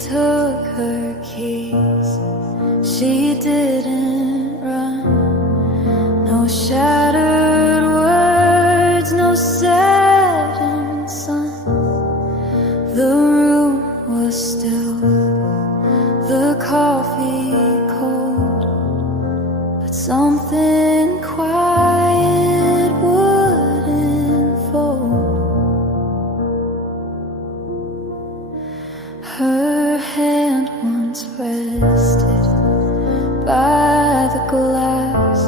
took her keys. She didn't run. No shattered words, no setting sun. The room was still, the coffee cold, but something quiet wouldn't fold. Her hand once rested by the glass.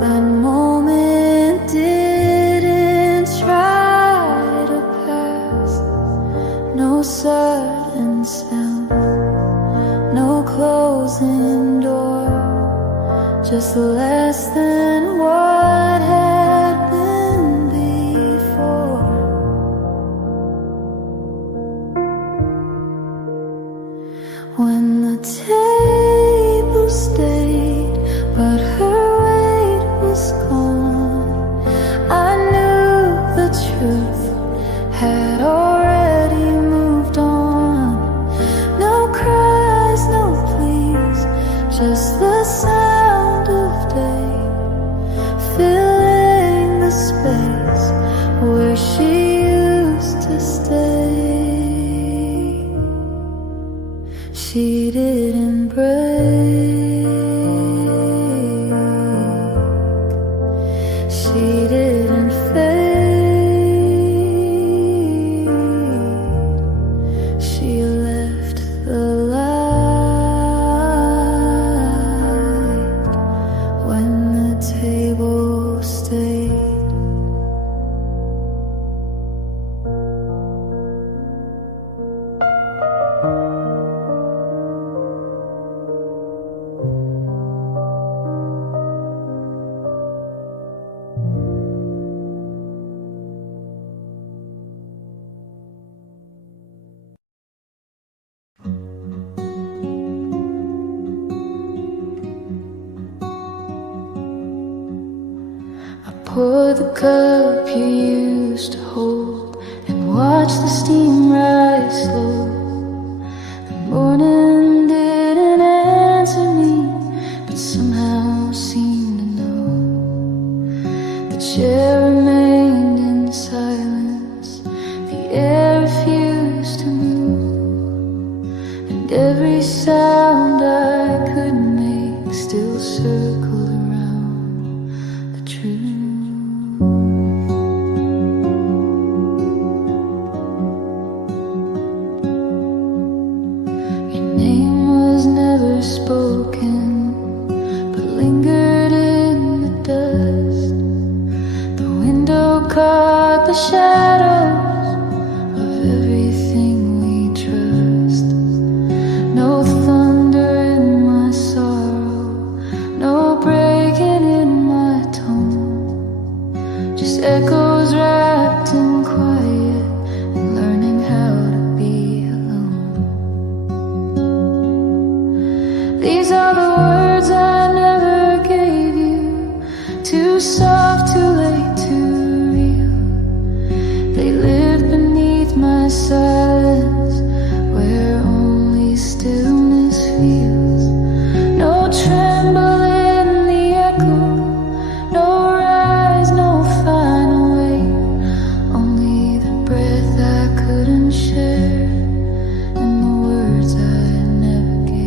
That moment didn't try to pass. No sudden sound, no closing door, just less than what had been before. When the table stayed, but her weight was gone, I knew the truth had already moved on. No cries, no pleas, just the sound of day filling the space where she used to stay. She didn't break, she didn't fade. She left the light when the table stayed. Pour the cup you used to hold and watch the steam rise slow. The morning didn't answer me, but somehow seemed to know. The chair remained in silence, the air refused to move, and every sound I could make still circled around the truth. Spoken, but lingered in the dust. The window caught the shadows of everything we trust. No thunder in my sorrow, no breaking in my tone, just echoes wrapped in quiet and learning how to be alone. These are the words I never gave you, too soft, too late, too real. They live beneath my silence, where only stillness feels. No tremble in the echo, no rise, no final wait, only the breath I couldn't share and the words I never gave.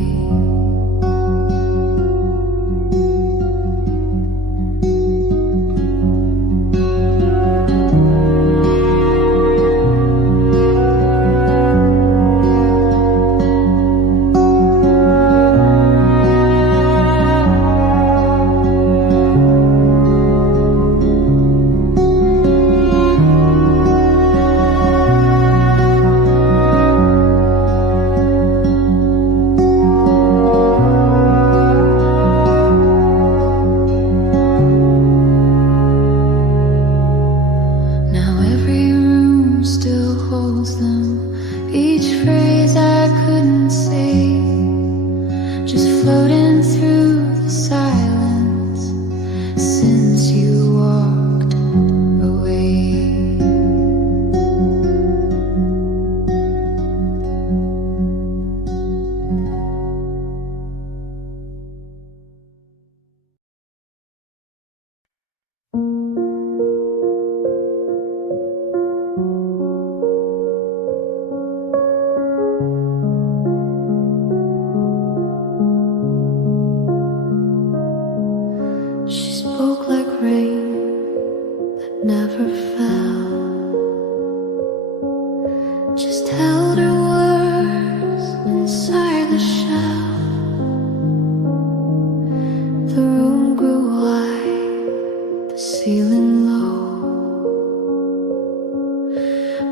The room grew wide, the ceiling low,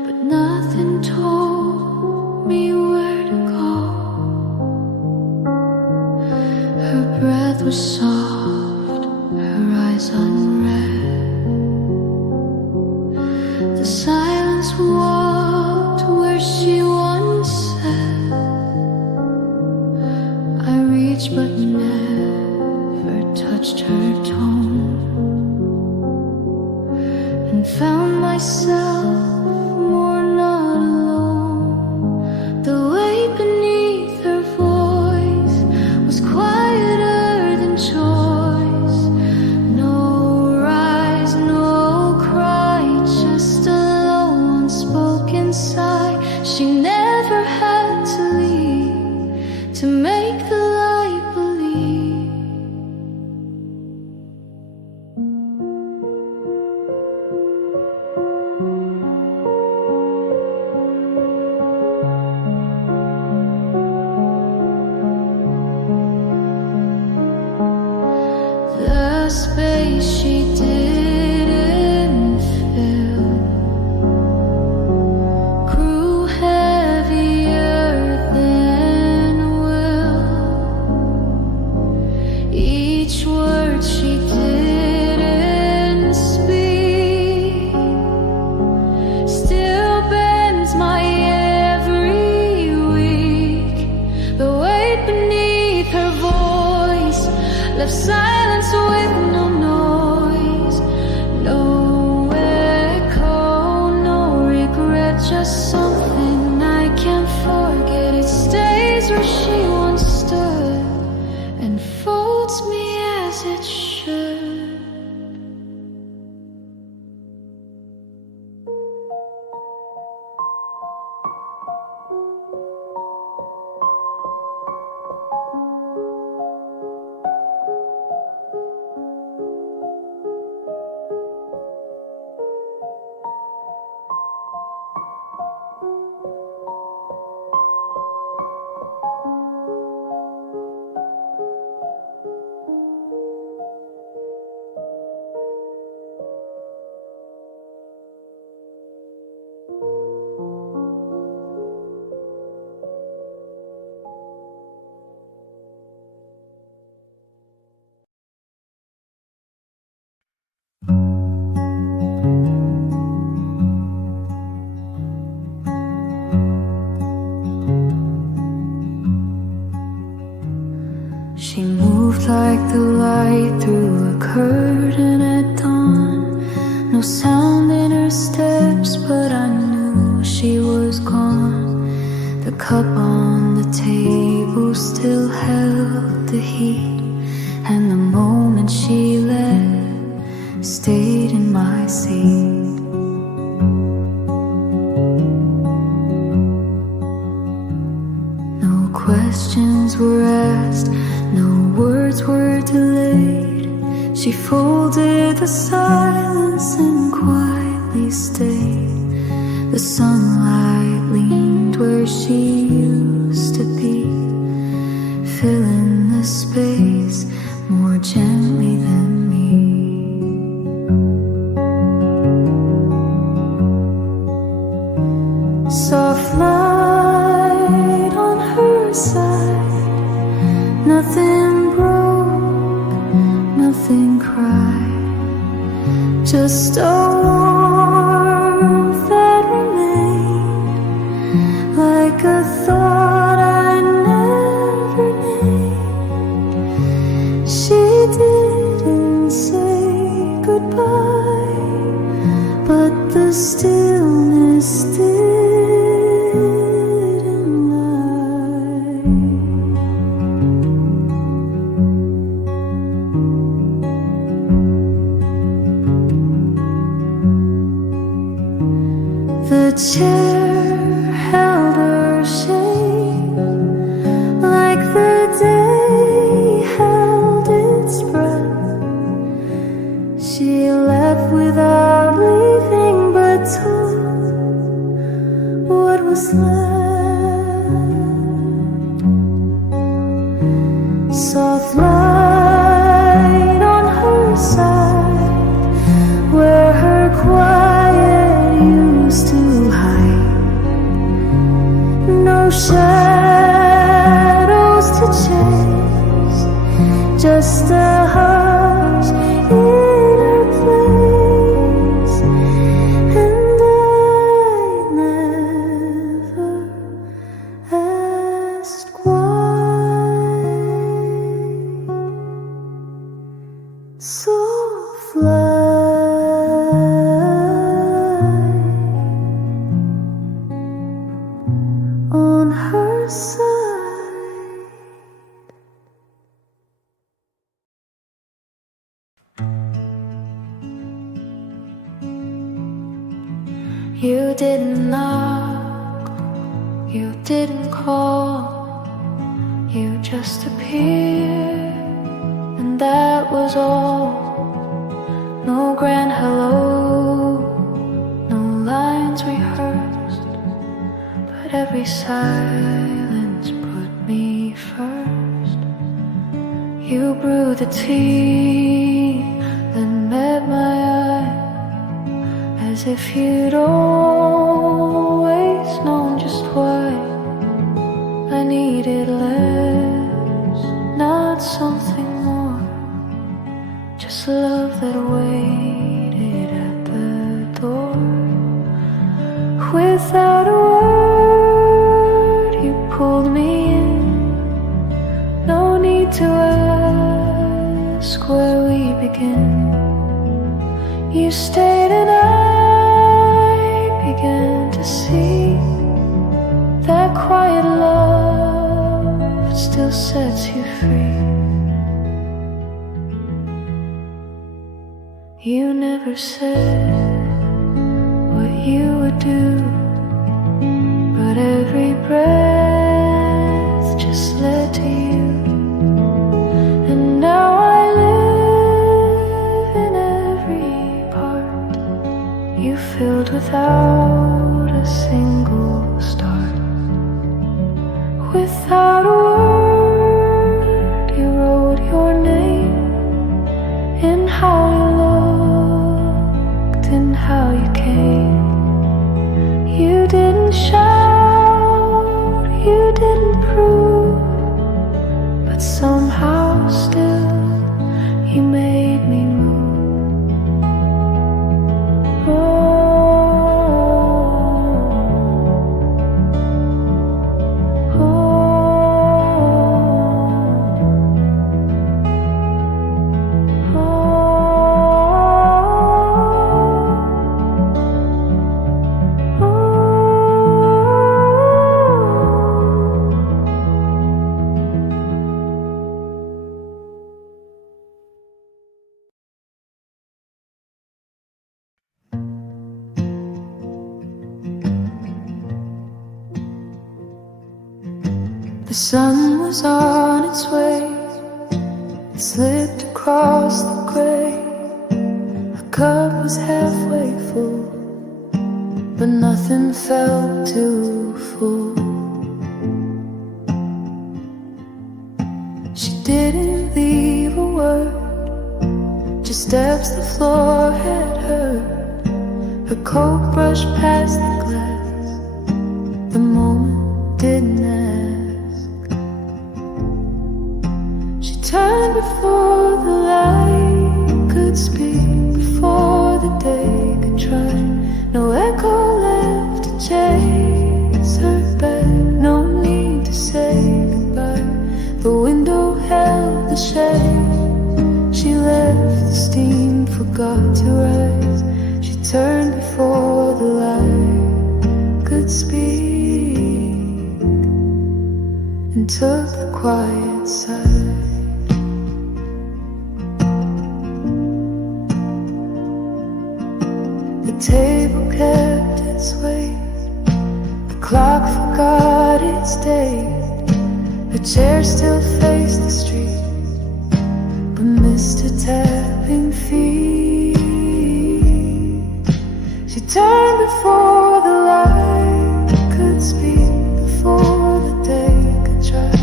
but nothing told me where to go. Her breath was soft, her eyes unread. The silence walked where she once said. I reached but never touched her tone, and found myself more not alone. The weight beneath her voice was quieter than choice. No rise, no cry, just a low unspoken sigh. She never had to leave to make the light believe. The space she didn't fill grew heavier than will. Each word she didn't speak still bends my every week. The weight beneath her voice left silence with no noise, no echo, no regret, just something I can't forget. It stays where she once stood and folds me as it should. She moved like the light through a curtain at dawn. No sound in her steps, but I knew she was gone. The cup on the table still held the heat, and the moment she left stayed in my seat. No questions were asked, no words were delayed. She folded the silence and quietly stayed. The sunlight leaned where she used to be, filling the space more gently than me. Soft light on her side, nothing broke, nothing cried, just a warmth that remained, like a thought I never named. She didn't say goodbye, but the stillness didn't lie. The chair held her shape, like the day held its breath. She left without leaving, but took what was left. Soft light just a hush in our place, and I never asked why. So fly on her side. You didn't knock, you didn't call, you just appeared, and that was all. No grand hello, no lines rehearsed, but every silence put me first. You brewed the tea, then met my eye, as if you'd always known just why I needed less, not something more, just love that waited at the door. Without a word, you pulled me in. No need to ask where we begin. You stayed and I began to see that quiet love still sets you free. You never said what you would do, but every breath just led to you. And now I live in every part you filled without a single start. Without a word, you wrote your name in how you looked and how you came. You didn't shout, you didn't prove, but somehow still you made me move. The sun was on its way, it slipped across the gray. Her cup was halfway full, but nothing felt too full. She didn't leave a word, just steps the floor had heard. Her coat brushed past the glass, the moment didn't ask. Turned before the light could speak, before the day could try. No echo left to chase her back, no need to say goodbye. The window held the shade, she left the steam, forgot to rise. She turned before the light could speak, and took the quiet side. The table kept its weight, the clock forgot its date. Her chair still faced the street, but missed her tapping feet. She turned before the light could speak, before the day could try.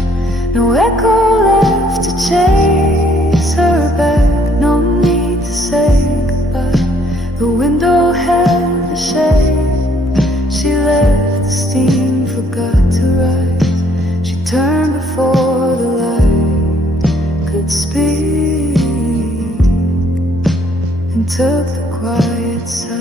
No echo left to chase her back, no need to say goodbye. The window held the shade, she left the steam, forgot to rise. She turned before the light could could speak and took the quiet side.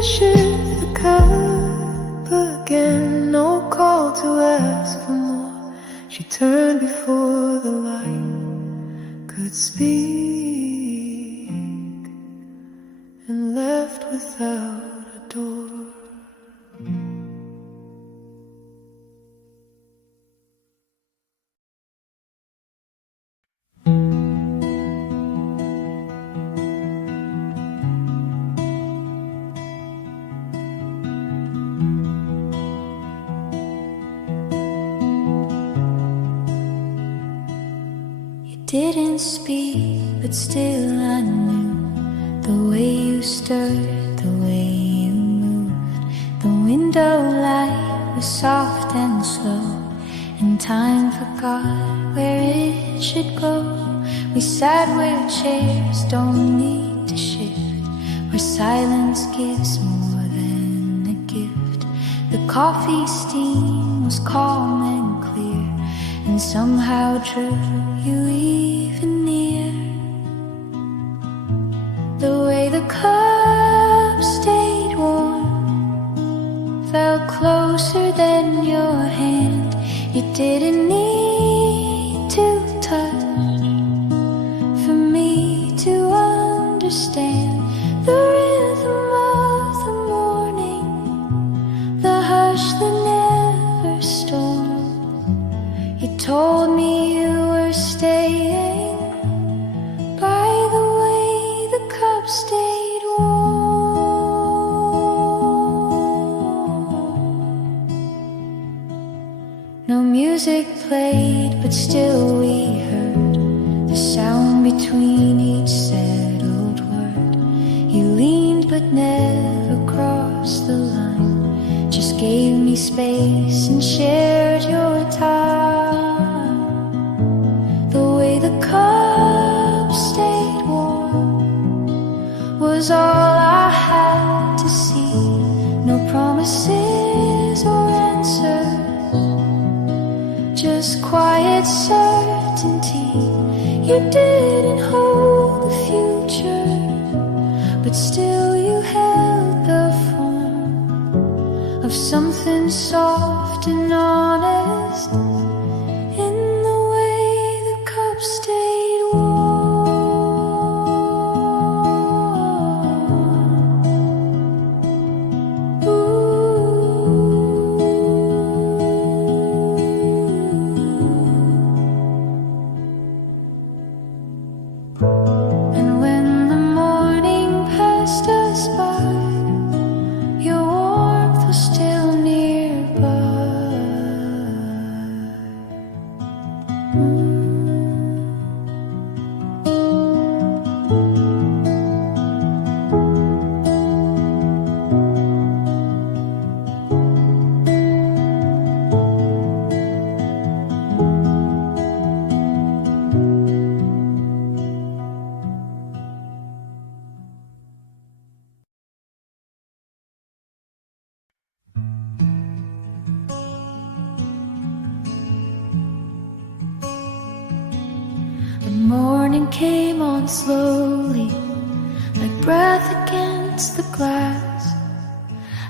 Shift the cup again, no call to ask for more. She turned before the light could speak and left without a door. Didn't speak, but still I knew the way you stirred, the way you moved. The window light was soft and slow, and time forgot where it should go. We sat where chairs don't need to shift, where silence gives more than a gift. The coffee steam was calm and clear, and somehow drew you even near. The way the cup stayed warm felt closer than your hand. You didn't need to touch for me to understand the rhythm of the morning, the hush that never stormed. You told me you were staying by the way the cup stayed warm. No music played, but still we heard the sound between each settled word. You leaned but never crossed the line, just gave me space and shared your time. The way the cup stayed warm was all I had to see. No promises or answers, just quiet certainty. You didn't hold the future, but still you held the form of something soft and honest in the way the cup stayed warm. And when the morning passed us by, your warmth was still nearby. The morning came on slowly, like breath against the glass.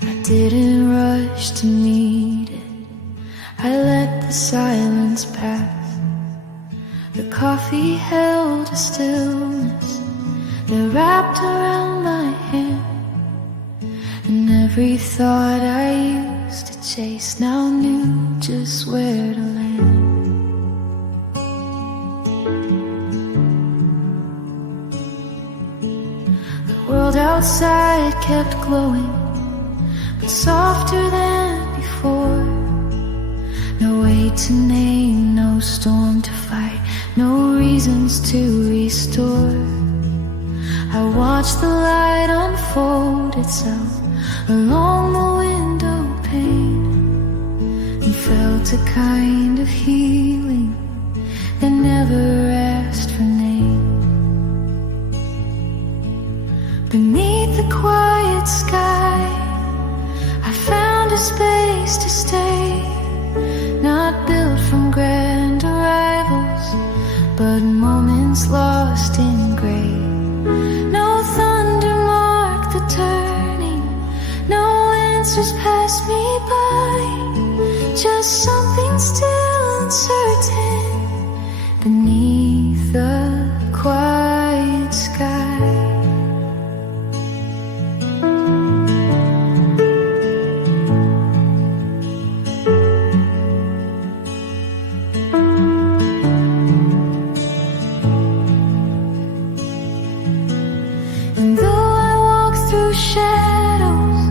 I didn't rush to meet it, I let the silence pass. The coffee held a stillness that wrapped around my hand, and every thought I used to chase now knew just where to land. The world outside kept glowing, but softer than before. No way to name, no no storm to fight, no reasons to restore. I watched the light unfold itself along the window pane and felt a kind of healing that never asked for name. Beneath the quiet sky, I found a space to stay, not built from grand arrivals, but moments lost in gray. No thunder marked the turning, no answers passed me by, just something still uncertain beneath the quiet sky. And though I walk through shadows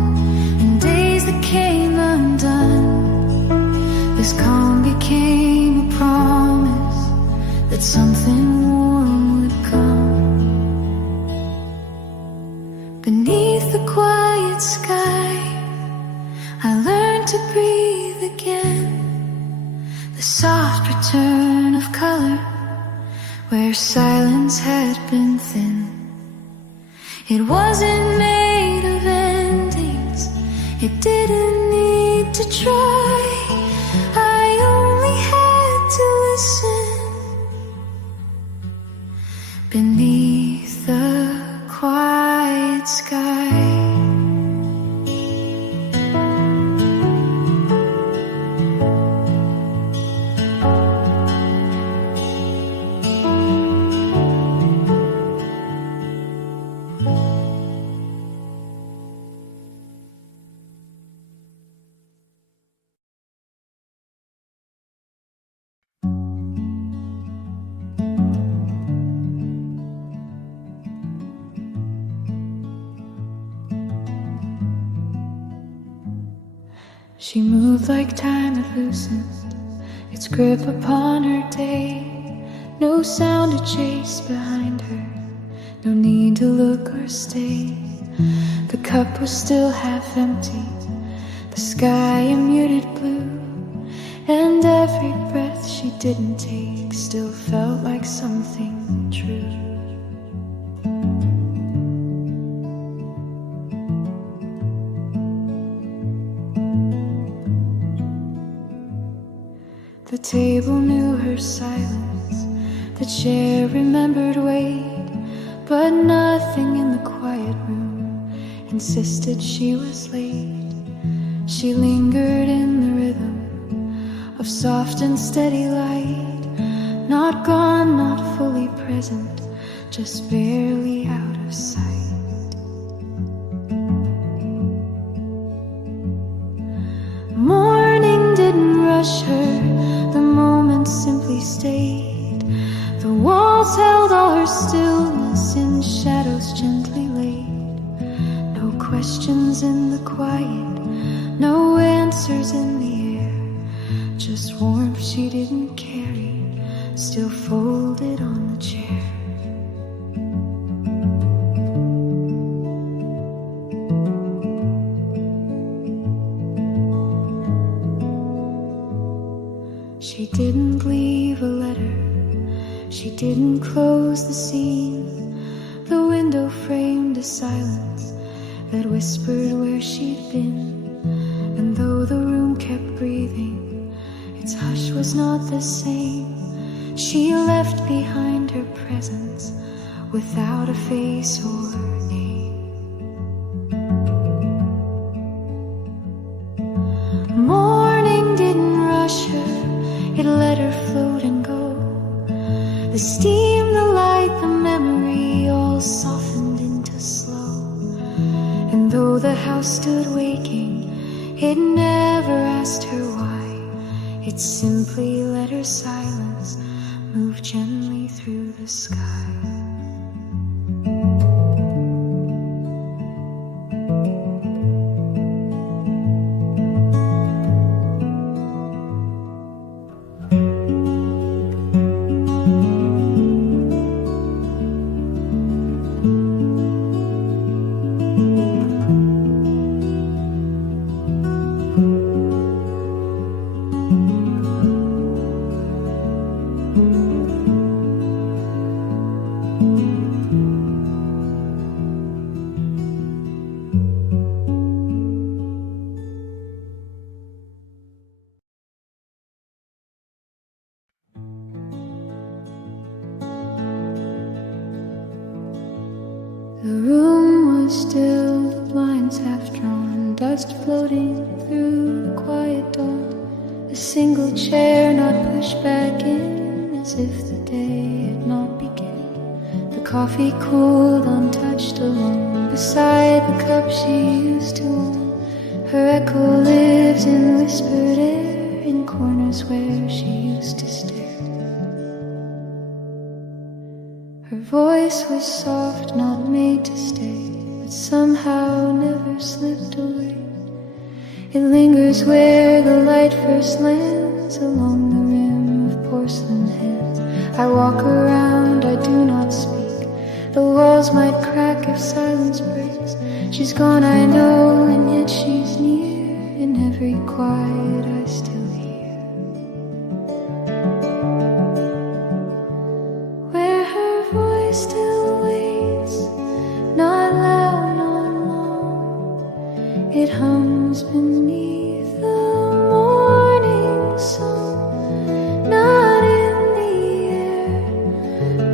and days that came undone, this calm became a promise that something warm would come. Beneath the quiet sky, I learned to breathe again, the soft return of color where silence had been thin. It wasn't made of endings, it didn't need to try. I only had to listen beneath the quiet sky. She moved like time had loosened its grip upon her day. No sound to chase behind her, no need to look or stay. The cup was still half empty, the sky a muted blue, and every breath she didn't take still felt like something true. The table knew her silence, the chair remembered weight, but nothing in the quiet room insisted she was late. She lingered in the rhythm of soft and steady light, not gone, not fully present, just barely out of sight. Morning didn't rush her, the moment simply stayed. The walls held all her stillness in shadows gently laid. No questions in the quiet, no answers in the air, just warmth she didn't carry, still folded on the chair. She didn't leave a letter, she didn't close the scene. The window framed a silence that whispered where she'd been. And though the room kept breathing, its hush was not the same. She left behind her presence without a face or name. Morning didn't rush her, it let her float and go. The steam, the light, the memory all softened into slow. And though the house stood waking, it never asked her why. It simply let her silence move gently through the sky. The room was still, the blinds half drawn, dust floating through the quiet dawn. A single chair not pushed back in, as if the day had not begun. The coffee cooled, untouched, alone, beside the cup she used to own. Her echo lives in whispered air, in corners where she used to stare. Her voice was soft, not made to stay, but somehow never slipped away. It lingers where the light first lands, along the rim of porcelain hands. I walk around, I do not speak. The walls might crack if silence breaks. She's gone, I know, and yet she's near. In every quiet I still hear. Where her voice still waits, not loud, not long. It hums beneath the morning sun, not in the air,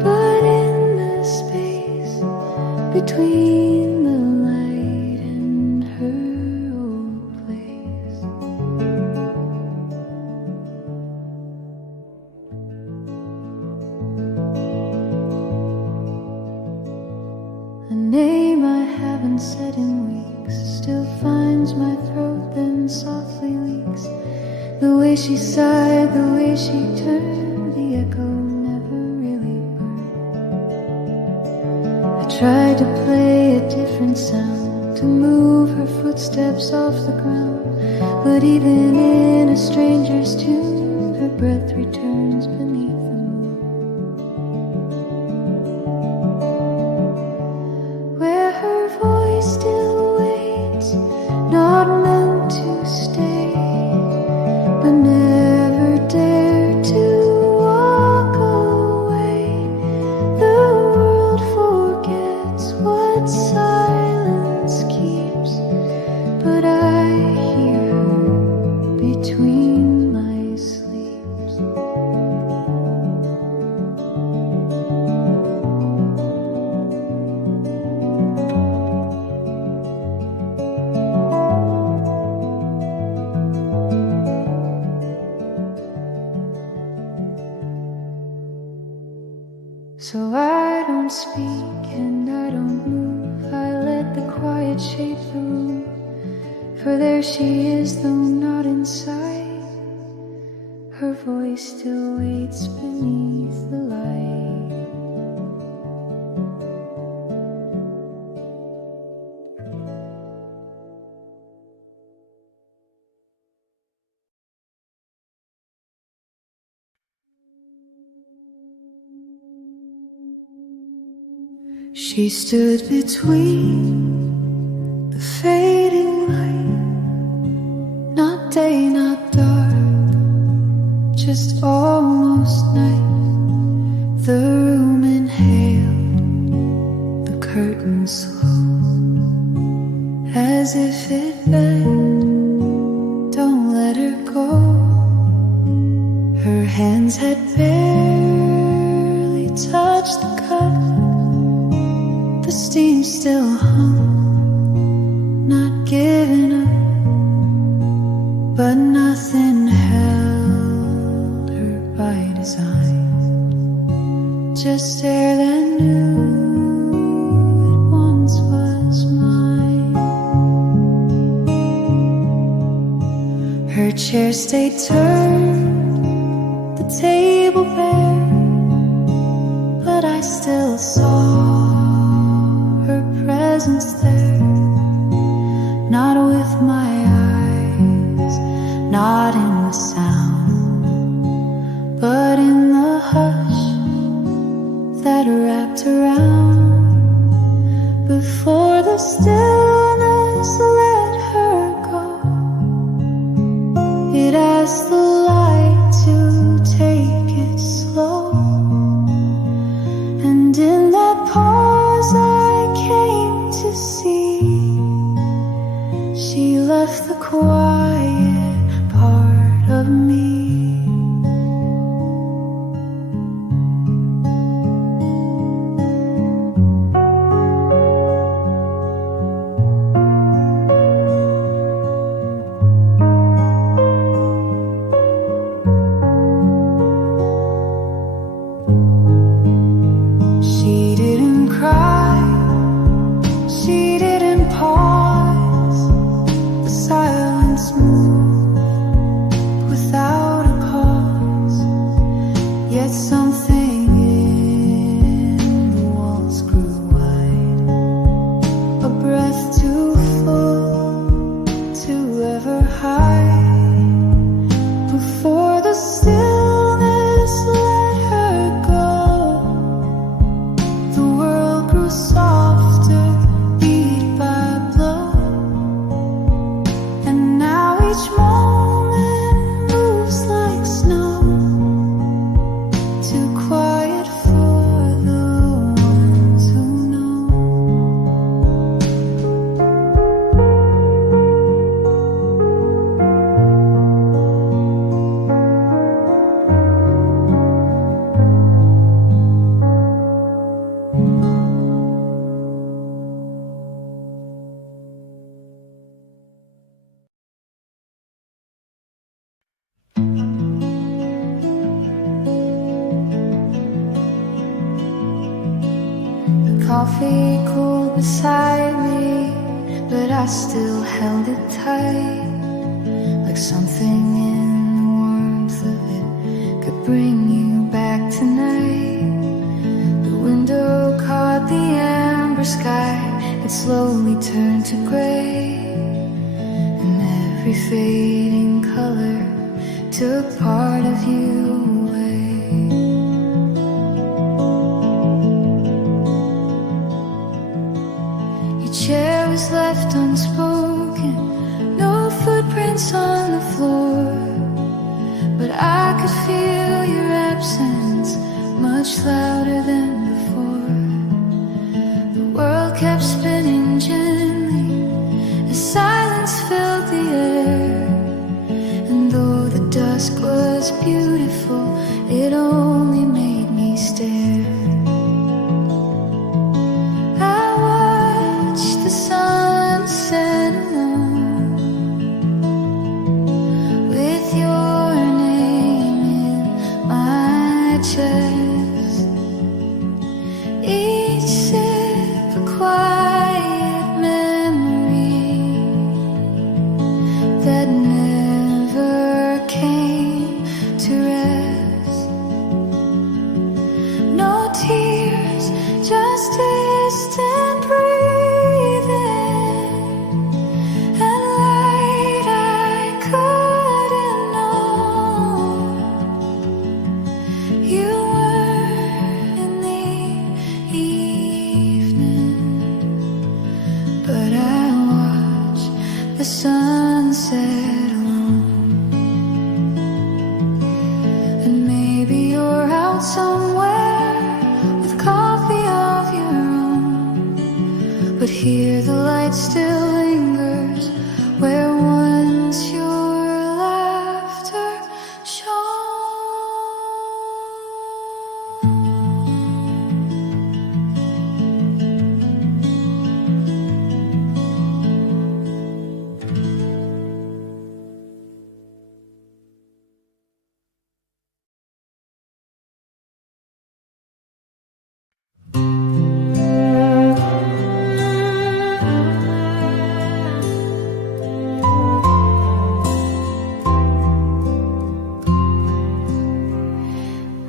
but in the space between the light and her old place. A name I haven't said in weeks still finds my throat, then softly leaks. The way she sighed, the way she turned, the echo never really burned. I tried to play a different sound, to move her footsteps off the ground, but even in a stranger's tune, her breath returns beneath the moon. Where her voice still waits, not meant to stay, but never dared to walk away. The world forgets what silence keeps, but I hear her between my sleeps. So I don't speak and I don't move, I let the quiet shape the room. For there she is, though not inside, her voice still waits beneath the light. She stood between the fading light, not day, not dark, just almost night. The room inhaled, the curtain slow, as if it begged, don't let her go. Her hands had barely touched the cup, the steam still hung, not giving up, but nothing held her by design. Just air that knew it once was mine. Her chair stayed turned, the table bare, but I still saw her presence there. Not with my eyes, not in the sound, but in the hush that wrapped around. Before the stillness let her go, it asked the light to take it slow. something in the walls grew wide, a breath too full to ever hide. Before the stillness let her go, the world grew softer, beat by blow, and now each moment moves like snow, too quiet for the ones who know. The coffee cooled beside me, but I still held it tight, like something in the warmth of it could bring you back tonight. The window caught the amber sky, it slowly turned to gray, and every fading color took part of you away. Your chair was left unspoken, no footprints on the floor, but I could feel your absence much louder than before. The world kept spinning gently as silence filled the air, and though the dusk was beautiful, it only made me stare. I watched the sun set alone, with your name in my chest. Each sip a quiet memory that never came to rest. No tears, just distant breathing, and light I couldn't know. You were in the evening, but I watched the sunset alone. And maybe you're out somewhere with coffee of your own, but here the light still lingers where once your laughter shone.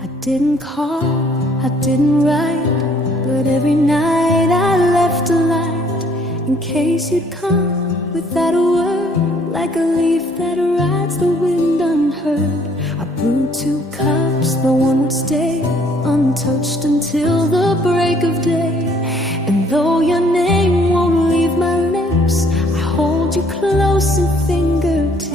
I didn't call, I didn't write, but every night I left a light in case you'd come without a word, like a leaf that rides the wind unheard. I brewed 2 cups, the one would stay untouched until the break of day. And though your name won't leave my lips, I hold you close in fingertips.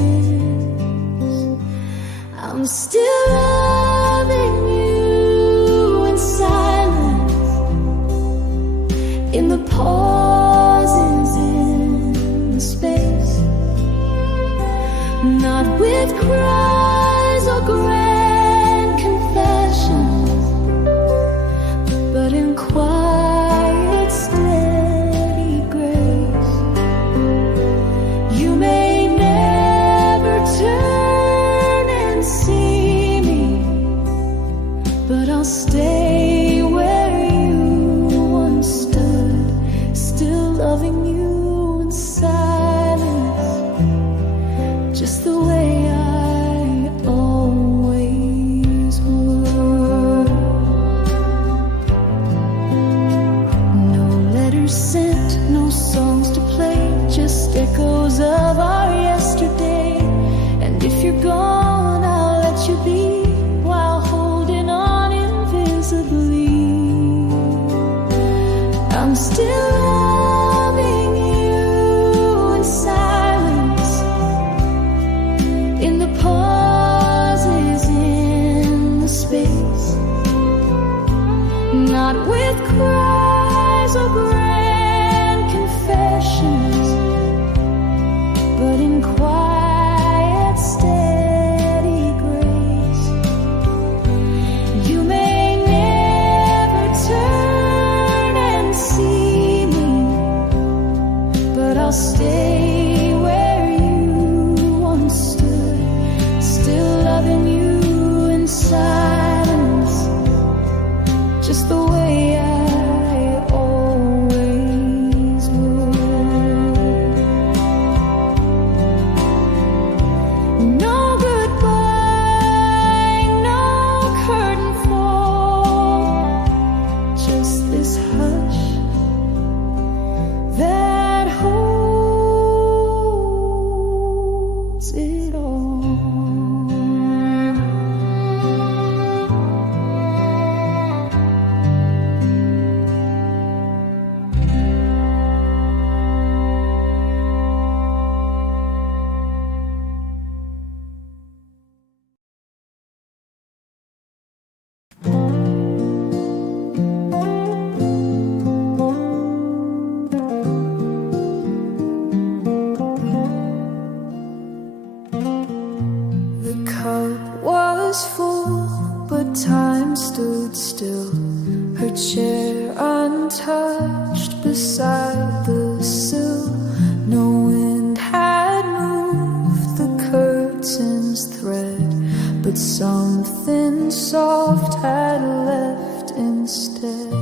I'm still loving you in silence, in the pauses in the space, not with cries or grand confessions, but in quiet, steady grace. You may never turn and see me, but I'll stay where you once stood, still loving you in silence, just the way I always would. not with cries or grand confessions, but in quiet, steady grace. You may never turn and see me, but I'll stay where you once stood, still loving you in silence, just the way I always would. No goodbye, no curtain fall, just this hush that holds it all. The cup was full, but time stood still. Her chair untouched beside the sill. No wind had moved the curtain's thread, but something soft had left instead.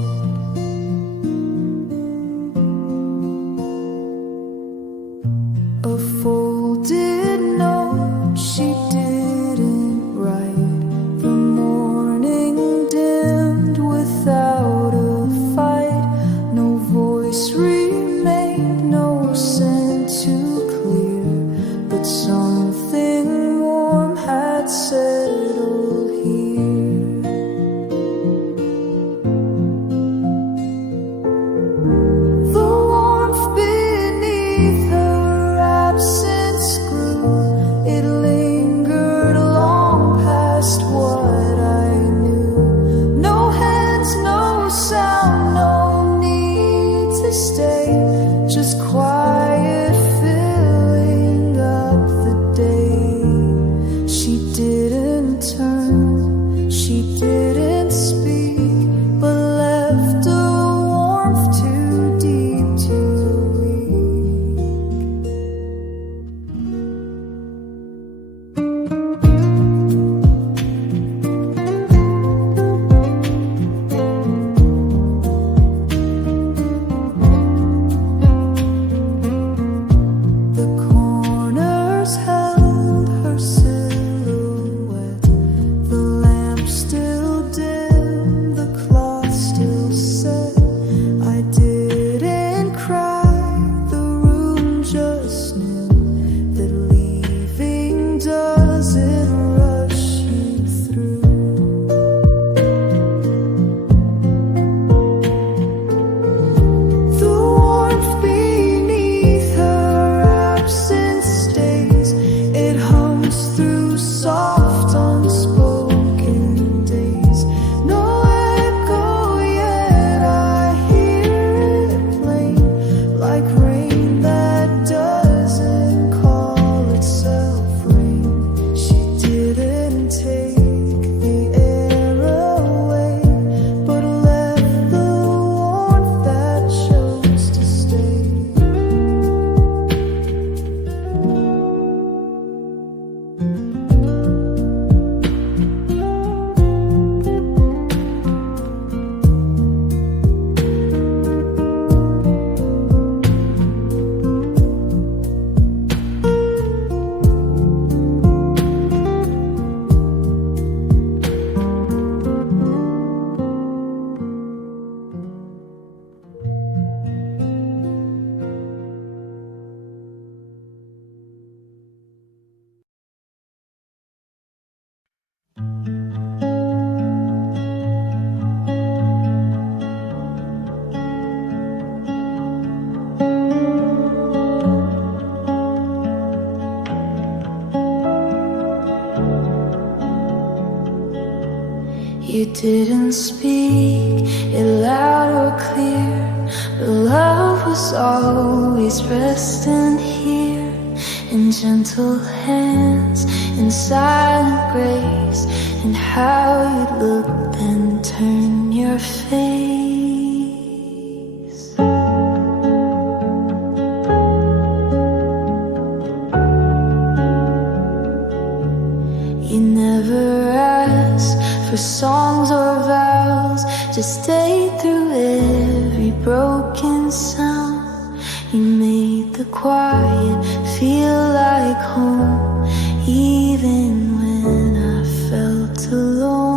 A folded note she didn't write. The morning dimmed without a fight. No voice remained, no scent too clear, but something warm had settled here. didn't speak it loud or clear, but love was always resting here in gentle hands, in silent grace, and how you'd look and turn your face. You never asked for songs or vows, just stayed through every broken sound. You made the quiet feel like home, even when I felt alone.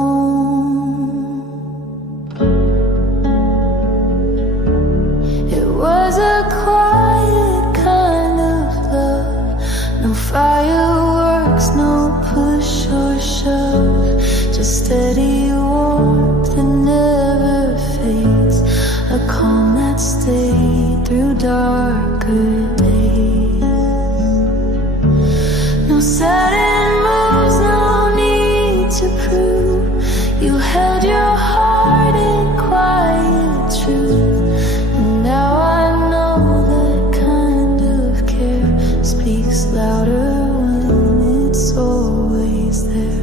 It was a quiet kind of love, no fireworks, no push or shove, just steady warmth that never fades, a calm that stayed through darker days. No sudden moves, no need to prove, you held your heart in quiet truth. And now I know that kind of care speaks louder when it's always there.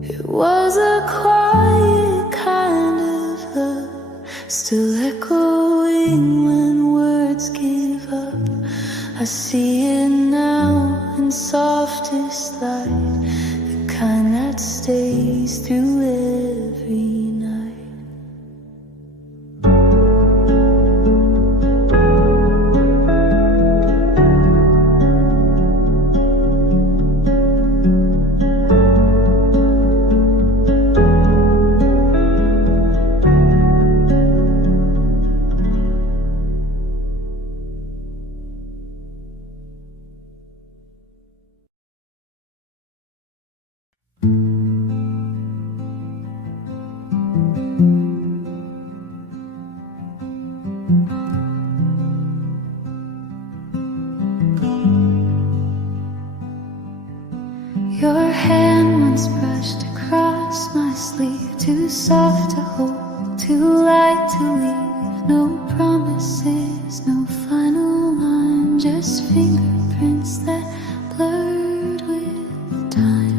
It was a quiet kind of love, still echoing when words give up. I see it now in softest light, the kind that stays through every night. Your hand once brushed across my sleeve, too soft to hold, too light to leave. No promises, no final line, just fingerprints that blurred with time.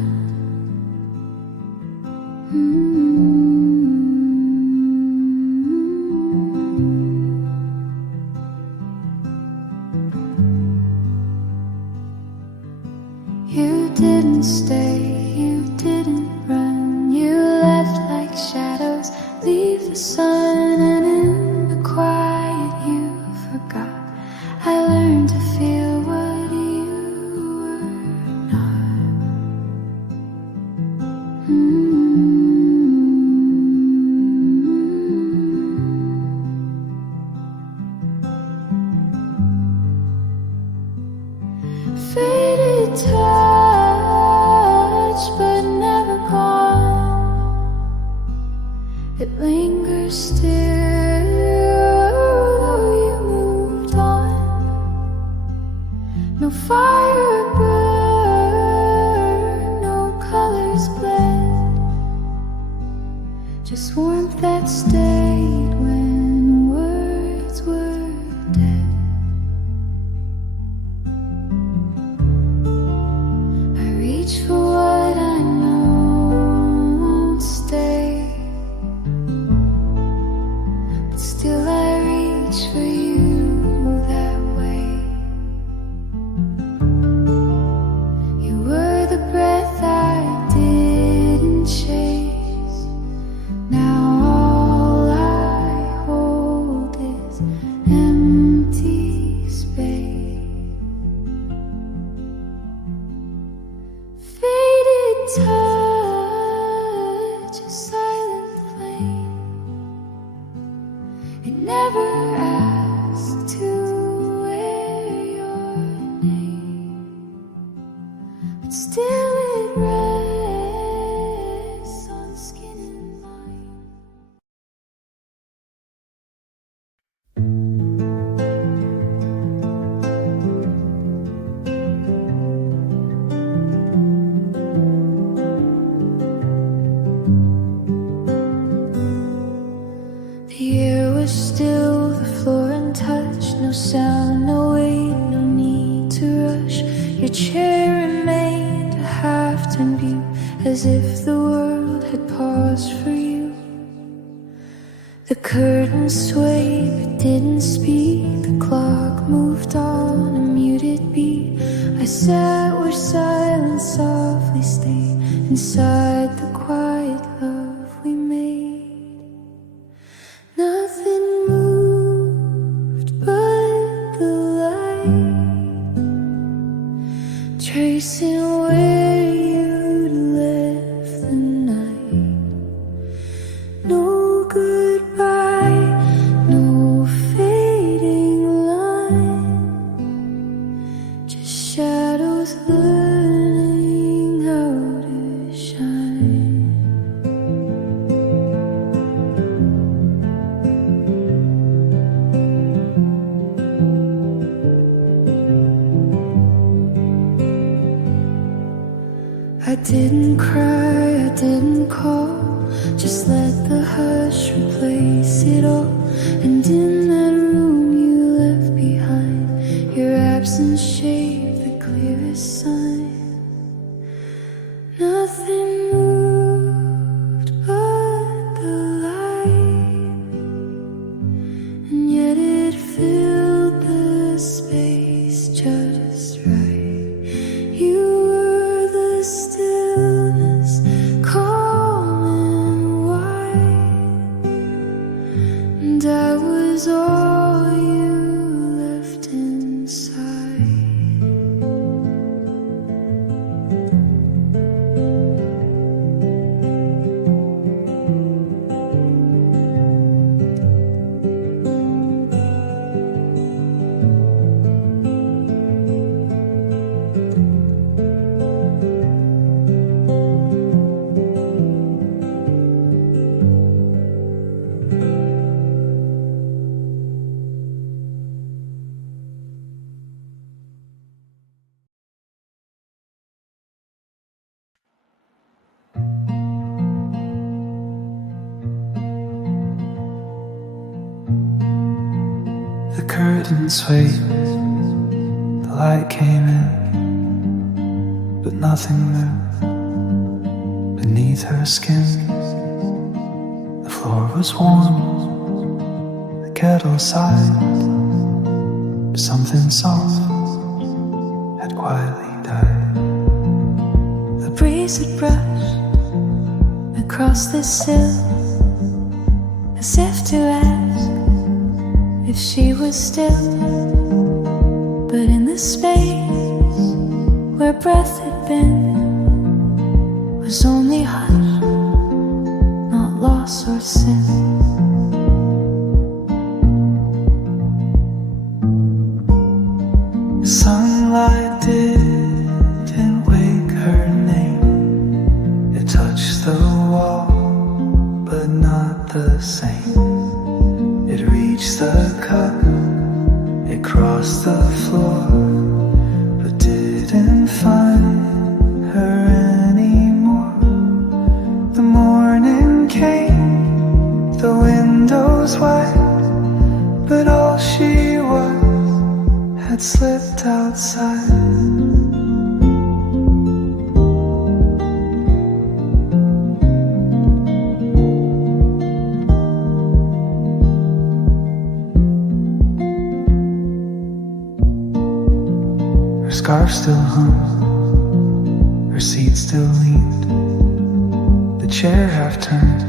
You didn't stay, you didn't run, you left like shadows, leave the sun, and in the quiet you forgot. I learned to feel what you were not. Faded touch, but never gone. It lingers still, though you moved on. No fire burn, no colors blend, just warmth that stayed when words were dead. Reach for what I know won't stay. touch a silent flame. It never asks to wear your name, but still it rests on skin and mind. The air was still, the floor untouched, no sound, no wait, no need to rush. Your chair remained a half-turned view, as if the world had paused for you. The curtain swayed but didn't speak, the clock moved on a muted beat. I sat where silence softly stayed, inside the quiet love we made. Nothing moved but the light, tracing where you'd left the night. No goodbye, no fading line, just shadows learning how to shine. I didn't cry, I didn't call, just let the hush replace it all. And in that room you left behind, your absence shaped the clearest sign. Nothing moved but the light, and yet it filled the space just right. You were the stillness, calm and wide, and I was all you left inside. The curtain swayed, the light came in, but nothing moved beneath her skin. The floor was warm, the kettle sighed, but something soft had quietly died. A breeze had brushed across the sill, as if to ask if she was still. But in the space where breath had been was only hush, not loss or sin. Sunlight didn't wake her name. It touched the wall, but not the same. It reached the cup, it crossed the floor, but didn't find her anymore. The morning came, the windows wide, but all she was had slipped outside. Her scarf still hung, her seat still leaned, the chair half turned,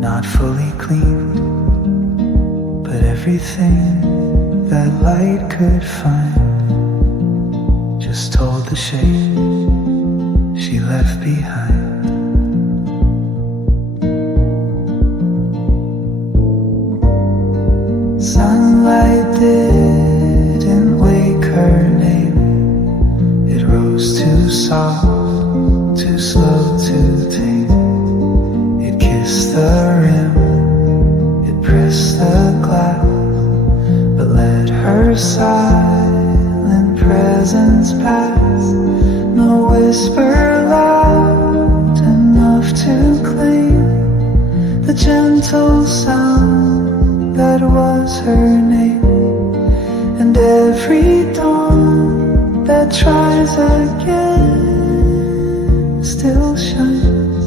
not fully cleaned, but everything that light could find just told the shape she left behind. Sunlight didn't wake her name. It rose too soft, too slow to tame. It kissed the rim, it pressed the glass, but let her silent presence pass. No whisper loud enough to claim the gentle sound that was her name. And every dawn that tries again still shines,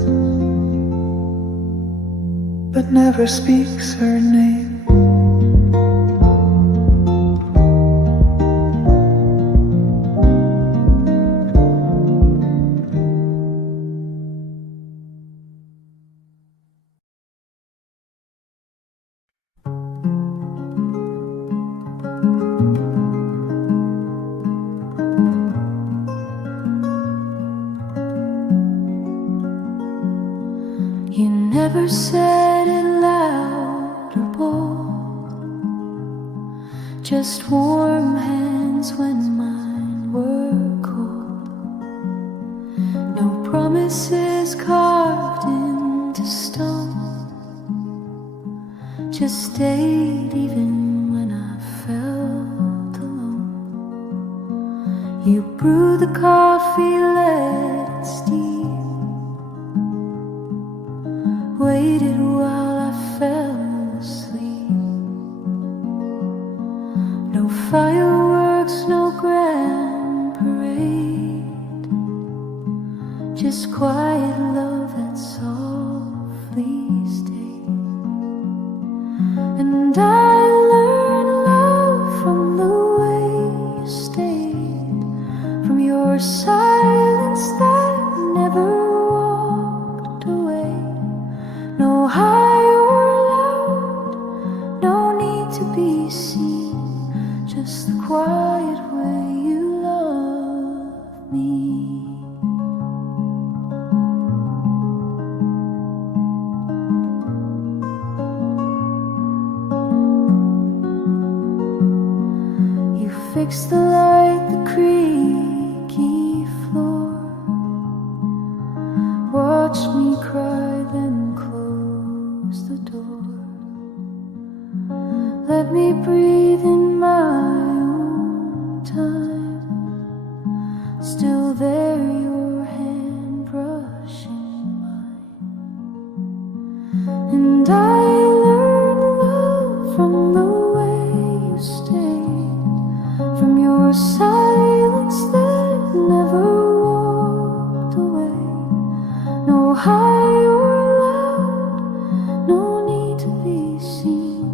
but never speaks her name. You never said it loud or bold, just warm hands when mine were cold. No promises carved into stone, just stayed even when I felt alone. You brewed the coffee, let it steep, waited while I fell asleep. No fireworks, no grand parade, just quiet love that softly stayed. And I learned love from the way you stayed, from your silence that never walked away. No high or loud, no need to be seen, just the quiet way you love me. You fixed the light, the creaky floor, watched me cry, then close the door. Let me breathe in my own time. Still there, your hand brushing mine. And I learned love from the way you stayed, from your silence that never walked away. No high or loud, no need to be seen,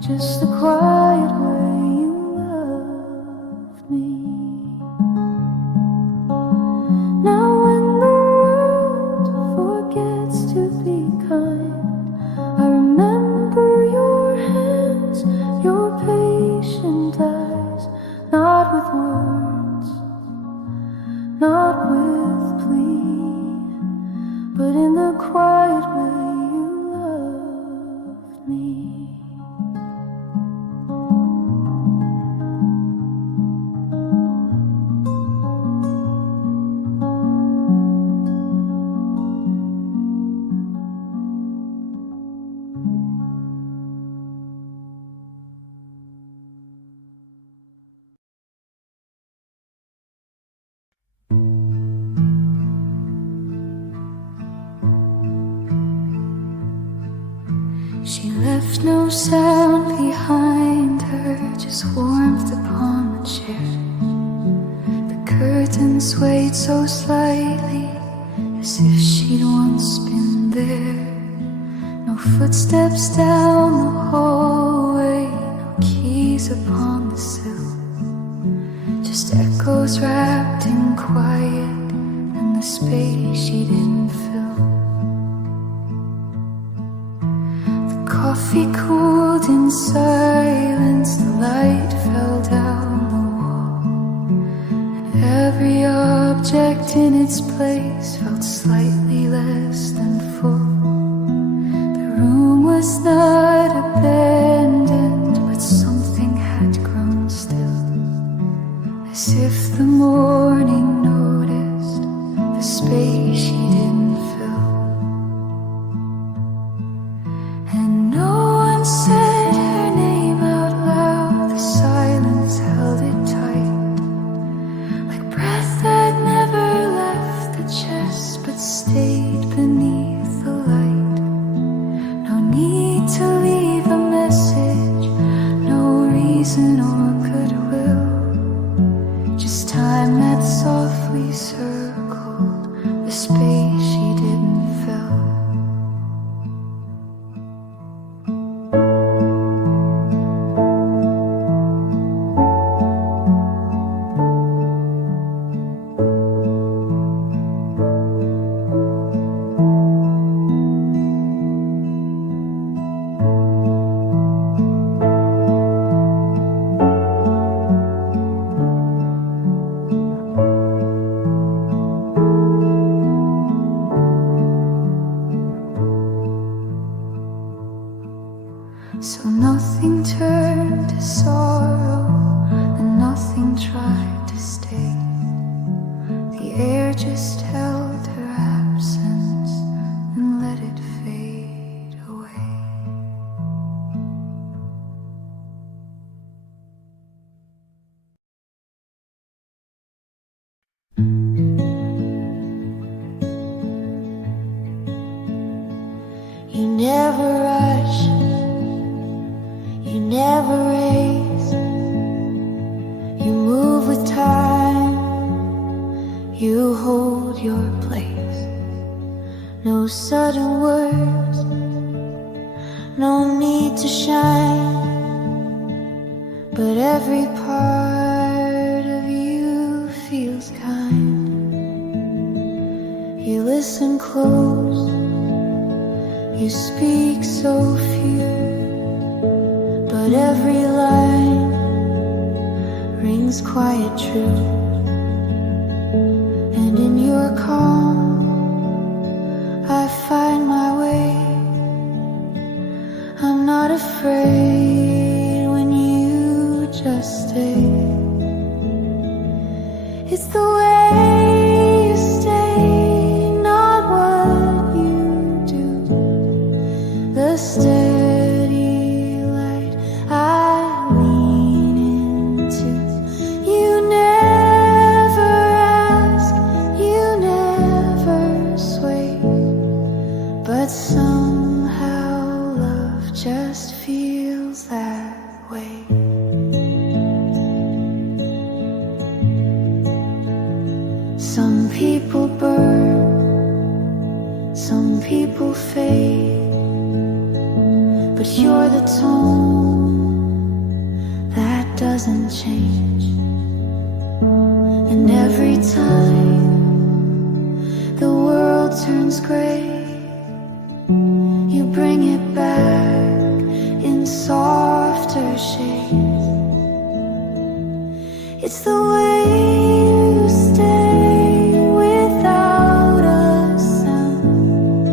just the quiet way you love me. Now when the world forgets to be kind, I remember your hands, your patient eyes, not with words, not with plea, but in the quiet way you loved me. She left no sound behind her, just warmth upon the chair. The curtains swayed so slightly, as if she'd once been there. No footsteps down the hallway, no keys upon the sill, just echoes wrapped in quiet and the space she didn't fill. Coffee cooled in silence, the light fell down the wall, and Every object in its place felt slightly less than full. The room was not abandoned, but something had grown still, as if the morning noticed the space she didn't fill. And no one said her name out loud, the silence held it tight, like breath that never left the chest but stayed beneath the light. No need to leave a message, no reason or goodwill, just time that softly circled the space she didn't fill. So nothing turned to sorrow, and nothing tried to stay. The air just held her absence and let it fade away. You never rush, you never race, you move with time, you hold your place. No sudden words, no need to shine, but every part of you feels kind. You listen close, you speak so few, but every line rings quiet true. And in your calm I find my way. I'm not afraid when you just stay. It's the way you stay, not what you do. The steady light I lean into. You never ask, you never sway, but somehow love just feels that way. Some people burn, some people fade, but you're the tone that doesn't change. And every time the world turns gray, you bring it back in softer shades. It's the way you stay without a sound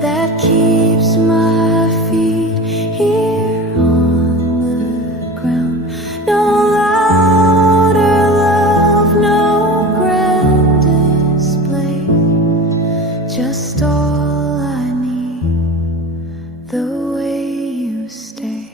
that keeps my feet here on the ground. No louder love, no grand display, just all I need, the way you stay.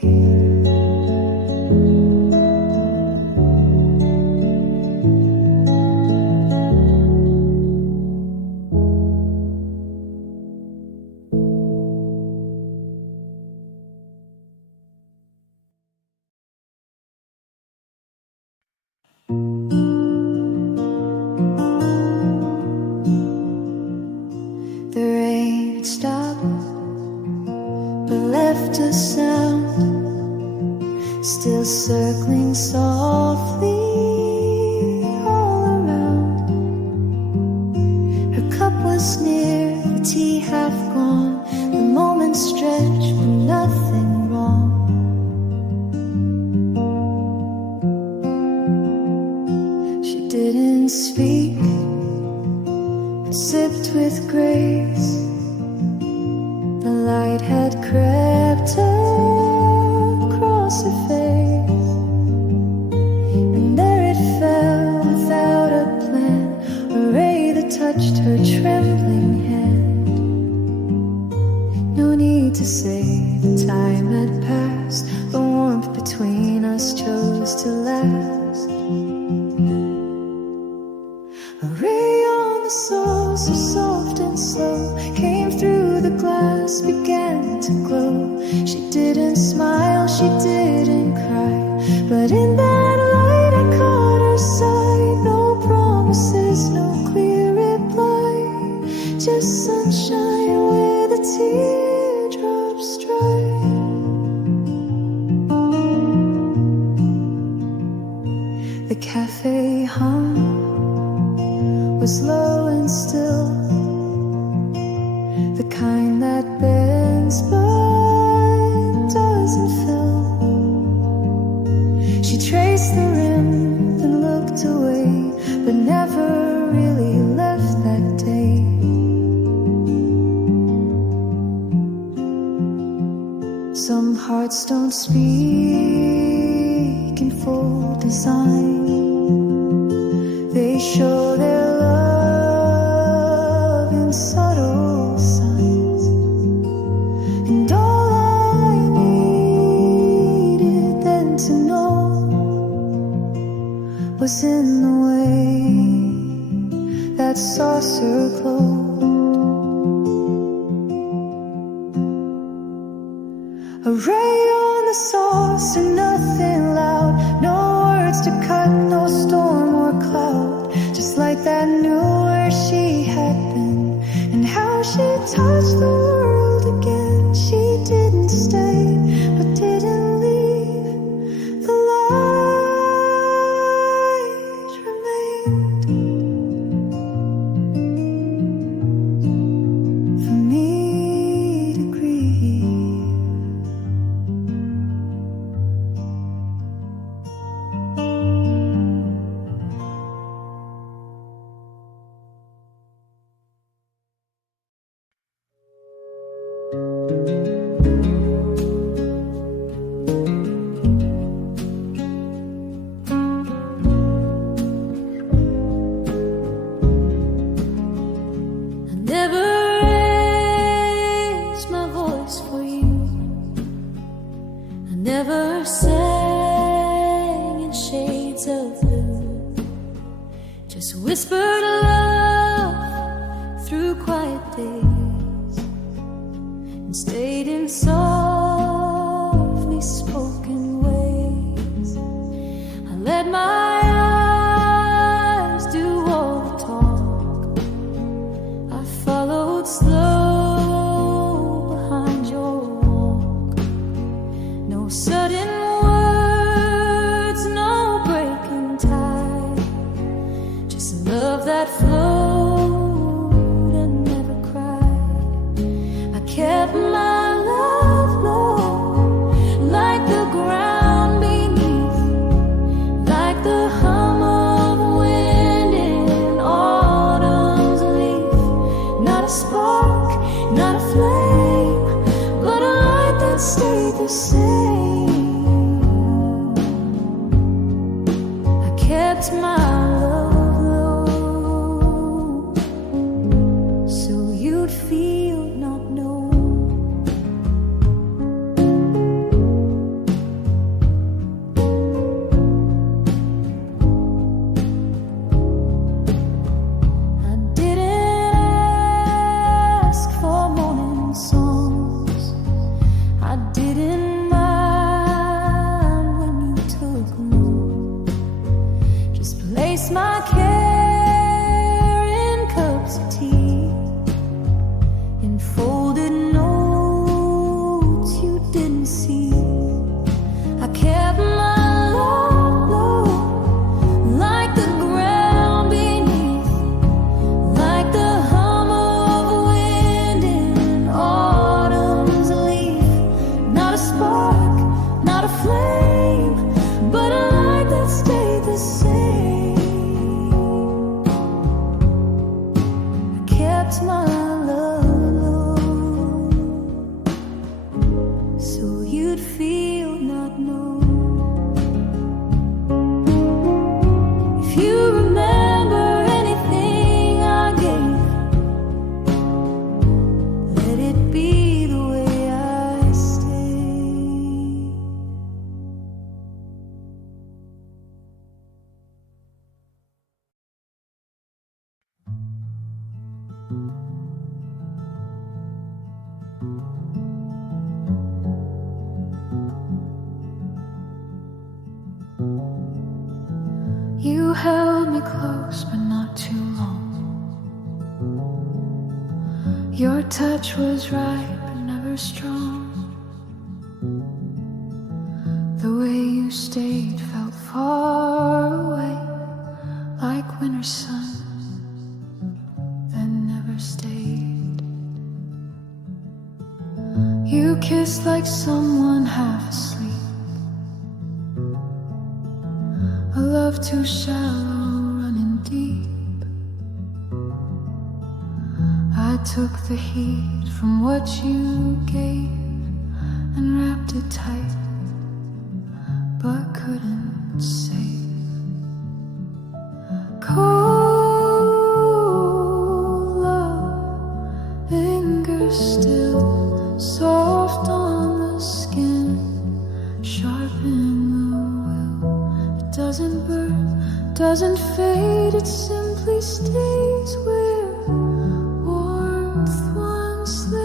The rain had stopped, but left a sound still circling softly all around. Her cup was near, the tea half gone, the moment stretched but nothing wrong. She didn't speak, but sipped with grace. The light had crept across her face, and there it fell without a plan, a ray that touched her trembling hand. No need to say the time had passed, the warmth between us chose to last. A ray on the saucer, soft and slow, came through the glass, began to glow. She didn't smile, she didn't cry, but in that light I caught her sigh. No promises, no clear reply, just sunshine where the teardrops dry. The cafe hum was low and still, the kind that bends but doesn't fill. She traced the rim, then looked away, but never really left that day. Some hearts don't speak in full design, they show their love in subtle signs. And all I needed then to know was in the way that saucer glowed. A ray on the saucer, nothing loud, no words to cut, no storm or cloud, just like that knew where she had been and how she touched the world again. She didn't stay, but didn't leave. The light remained for me to grieve. Never sang in shades of blue, just whispered love through quiet days, and stayed in softly spoken ways. I let my eyes do all the talk, I followed slow behind your walk. No sudden words, no breaking tide, just love that flowed and never cried. I kept my love low, like the ground beneath, like the hum of wind in autumn's leaf. Not a spark, not a flame, but a light that stayed the same. I kept my love low. You held me close, but not too long. Your touch was right, but never strong. The way you stayed felt far away, like winter sun that never stayed. You kissed like someone half asleep, a love too shallow, running deep. I took the heat from what you gave and wrapped it tight, but couldn't save. Cold love lingers still, soft on the skin, sharp in the will. It doesn't burn, doesn't fade, it simply stays where warmth once laid.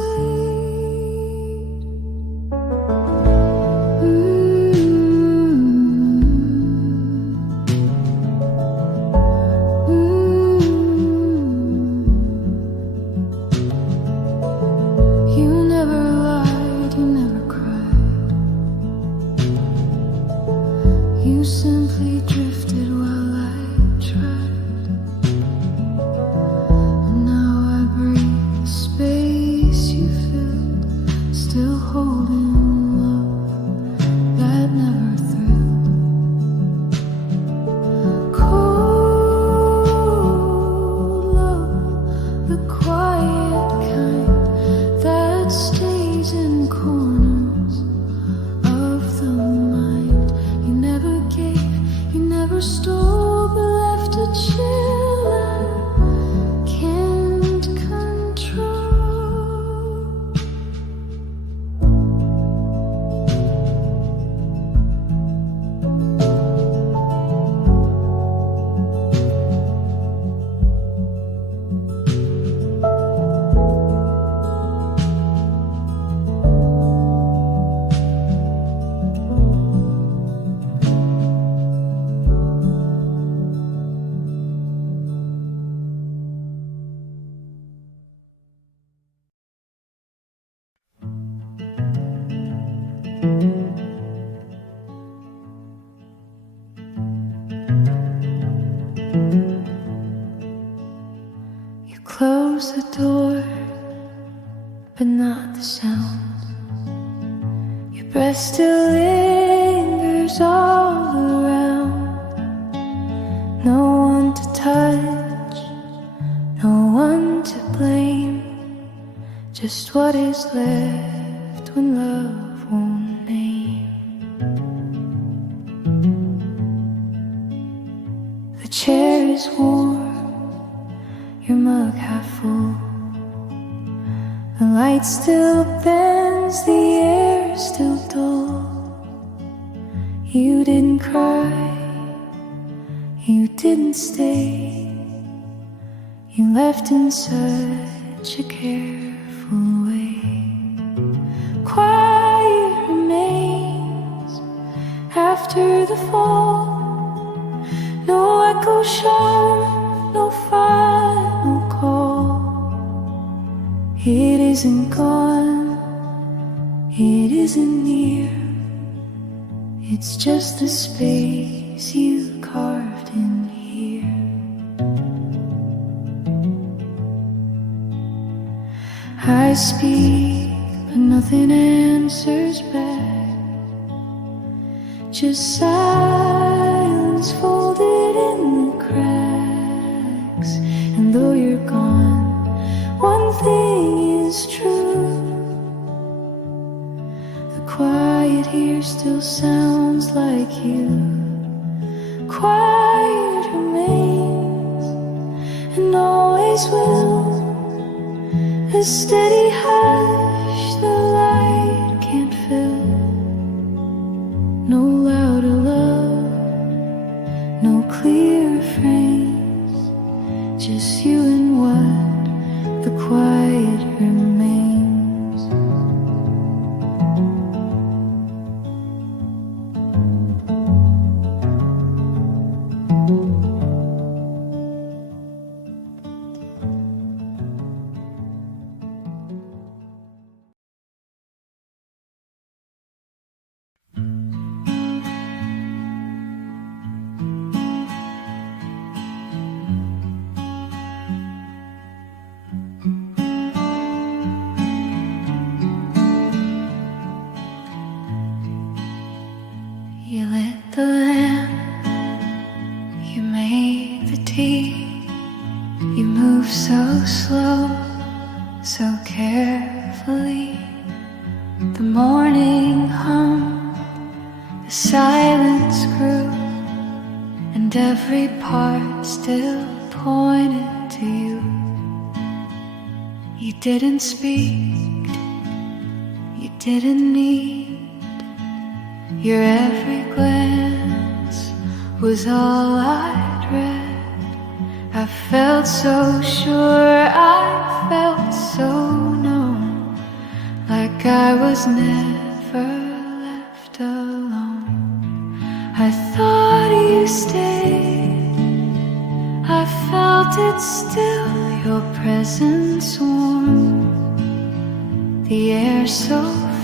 You never lied, you never cried. You simply drifted while I tried. And now I breathe the space you filled, still holding love that never thrilled. Cold love, the quiet kind that stays in corners of the mind. You never gave, you never stole, but left a chill I can't control. You close the door, but not the sound. Your breath still lingers all around. No one to touch, no one to blame. Just what is left when love won't name. The chair is warm, your mug half full. The light still bends, the air still dull. You didn't cry, you didn't stay. You left in such a careful way. Quiet remains after the fall. No echo shown, no final call. It isn't gone, it isn't near. It's just the space you carved in here. I speak, but nothing answers back. Just silence folded in the cracks. And though you're gone, one thing is true. The quiet here still sounds like you. Quiet remains and always will. A steady hush the light can't fill. No louder love, no clear refrains. Just you and what the quiet remains. You move so slow, so carefully. The morning hum, the silence grew, and every part still pointed to you. You didn't speak, you didn't need. Your every glance was all I'd read. I felt so sure, I felt so known, like I was never left alone. I thought you stayed, I felt it still, your presence warm, the air so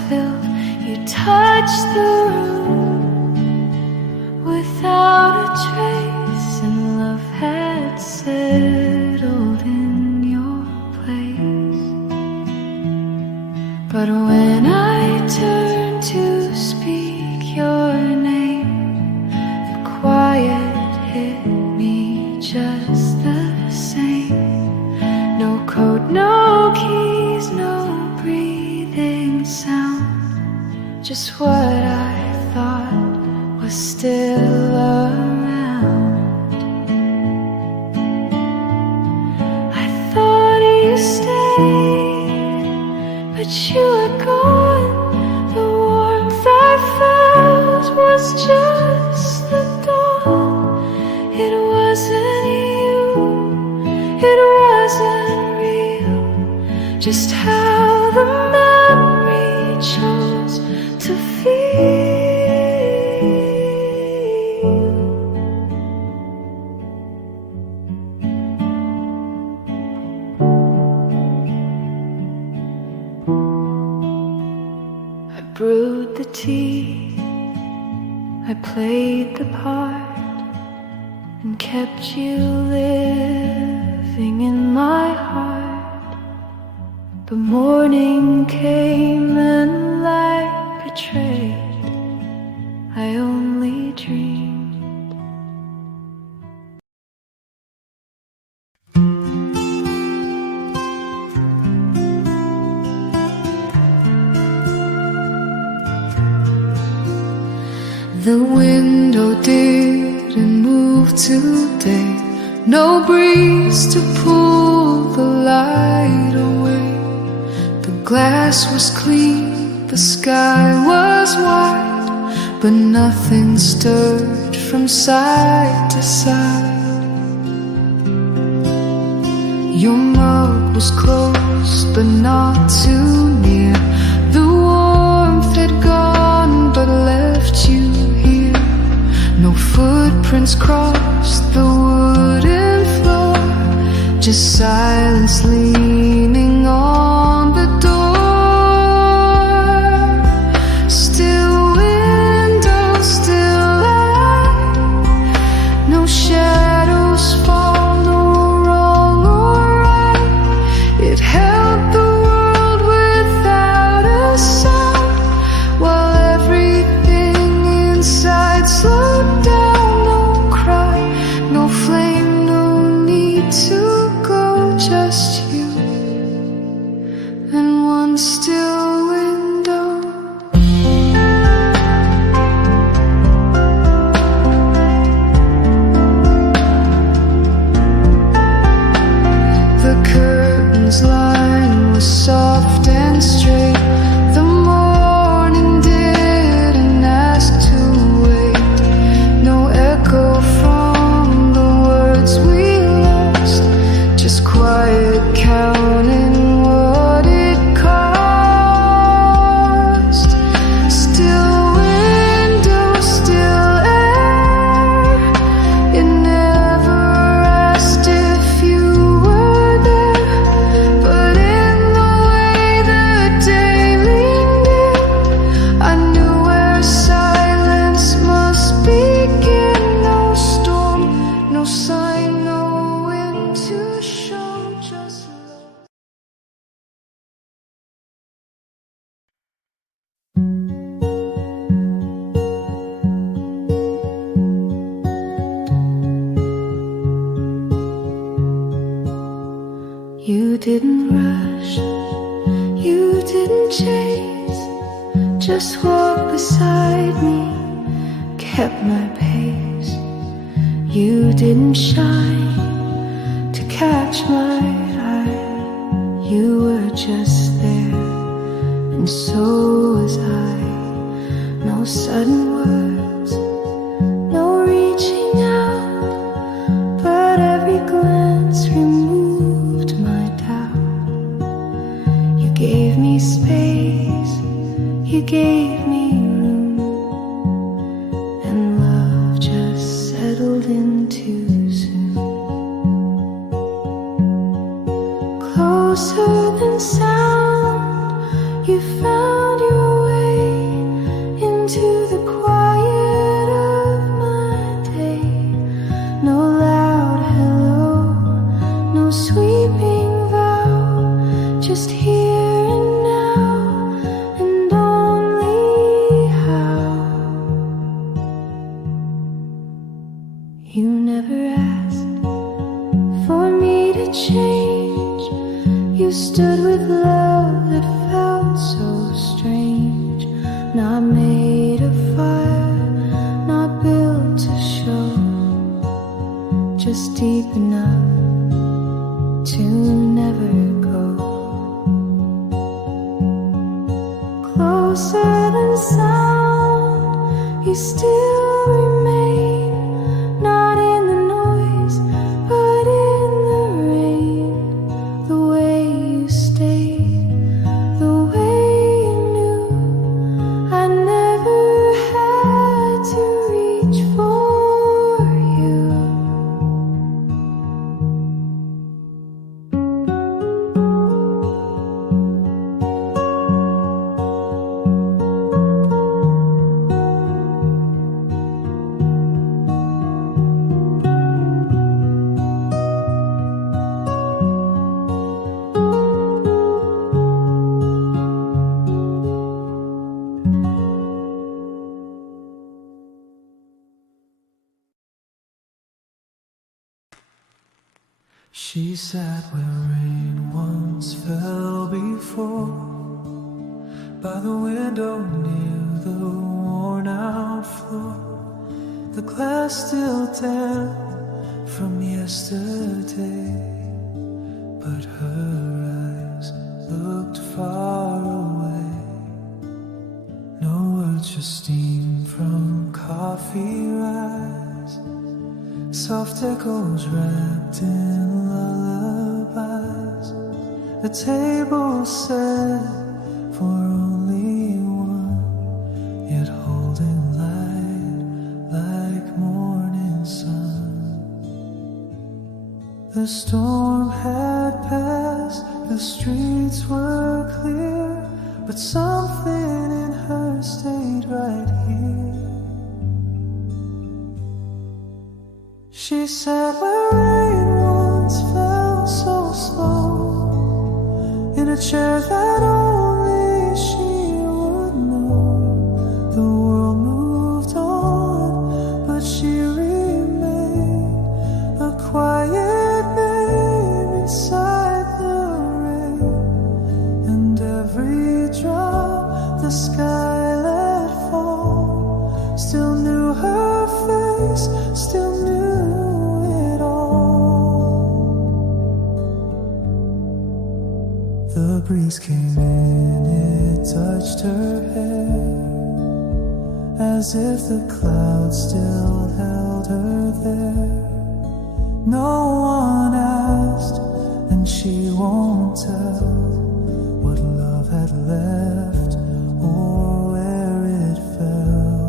filled. You touched the room without a trace, and love had settled in your place. But when I turned to speak your name, the quiet hit me just the same. No code, no keys, no breathing sound, just what I thought was still around. I thought you stayed, but you were gone. The warmth I felt was just the dawn. It wasn't you, it wasn't real, just how the memory chose to feel. I brewed the tea, I played the part, and kept you living in my heart. The morning came and light betrayed, I only dreamed. The window didn't move today, no breeze to pull the light away. The glass was clean, the sky was white, but nothing stirred from side to side. Your mug was close, but not too near. The warmth had gone, but left you here. No footprints crossed the wooden floor, just silence leaning on the door. Still window, still light, no shadows fall, no wrong or right. It held the world without a sound, while everything inside slowed down. No cry, no flame, no need to go, just you You didn't rush, you didn't chase, just walked beside me, kept my pace. You didn't shine to catch my eye, you were just there, and so was I. No sudden words, no reaching out, but every glance removed my doubt. You gave me space, you gave me room, and love just settled in too soon. Closer than sound, you found your way into the quiet of my day. No loud hello, no sweeping vow, just here and now, and only how. You never asked for me to change, you stood with love that felt so strange. Not made of fire, not built to show, just deep enough to never go. Closer than sound, you still remain, not in the noise, but in the rain. The way you stayed, the way you knew I never had to reach for you. She sat where rain once fell before, by the window near the worn out floor, the glass still damp from yesterday, but her eyes looked far away. No words, just steam from coffee rise, soft echoes wrapped in lullabies. The table set for only one, yet holding light like morning sun. The storm had passed, the streets were clear, but something in her stayed right here. She sat where rain once fell so slow, in a chair that only she would know. The world moved on, but she remained a quiet name inside the rain. And every drop the sky let fall still knew her face, still knew it all. The breeze came in, it touched her hair, as if the clouds still held her there. No one asked, and she won't tell what love had left or where it fell.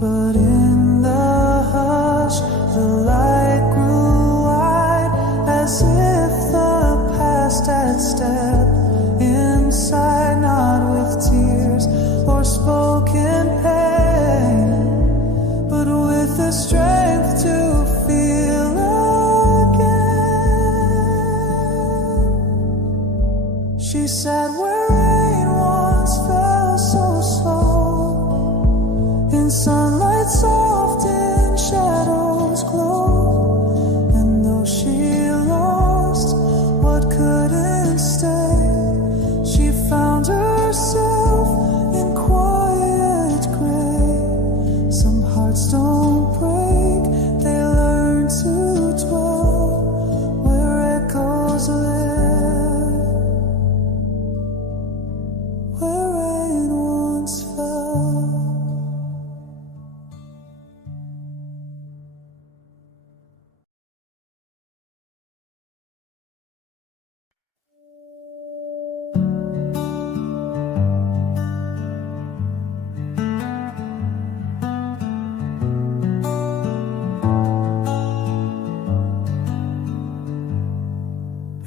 But in the hush, the light grew wide, as if the past had stepped inside, not with tears or spoken pain, but with the strength to feel again. She sat where rain once fell so slow, in sunlight soft, in shadows glow. And though she lost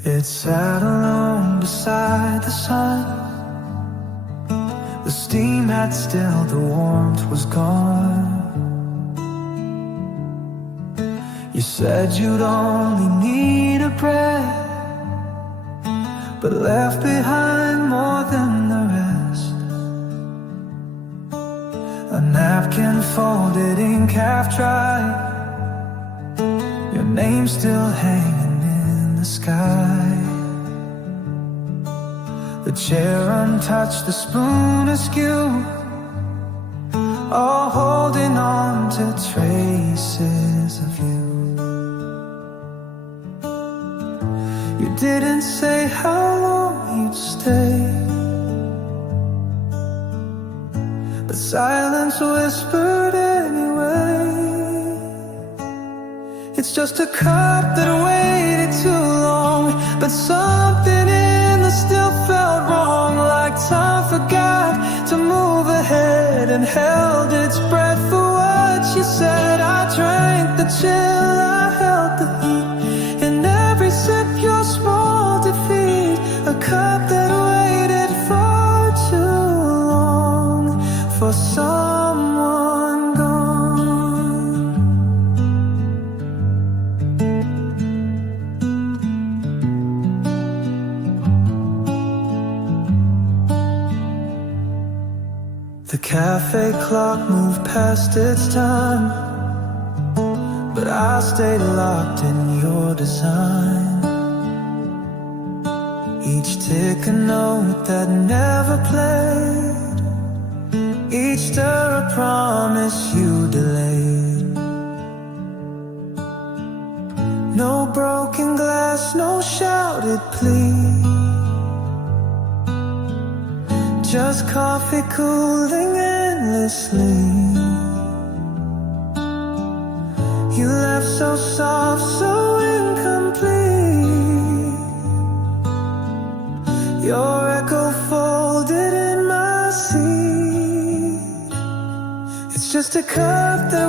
It sat alone beside the sun. The steam had stilled, the warmth was gone. You said you'd only need a breath, but left behind more than the rest. A napkin folded, ink half dry, your name still hanging in the sky. The chair untouched, the spoon askew, all holding on to traces of you. You didn't say how long you'd stay, but silence whispered anyway. It's just a cup that waited too long, but something in the still felt wrong. Like time forgot to move ahead and held its breath for what you said. I drank the chill, I held the heat, and every sip your small defeat. A cup that waited far too long for someone gone. The cafe clock moved past its time, but I stayed locked in your design. Each tick a note that never played, each stir a promise you delayed. No broken glass, no shouted plea, just coffee cooling endlessly. You left so soft, so incomplete. Your echo folded in my seat. It's just a cup that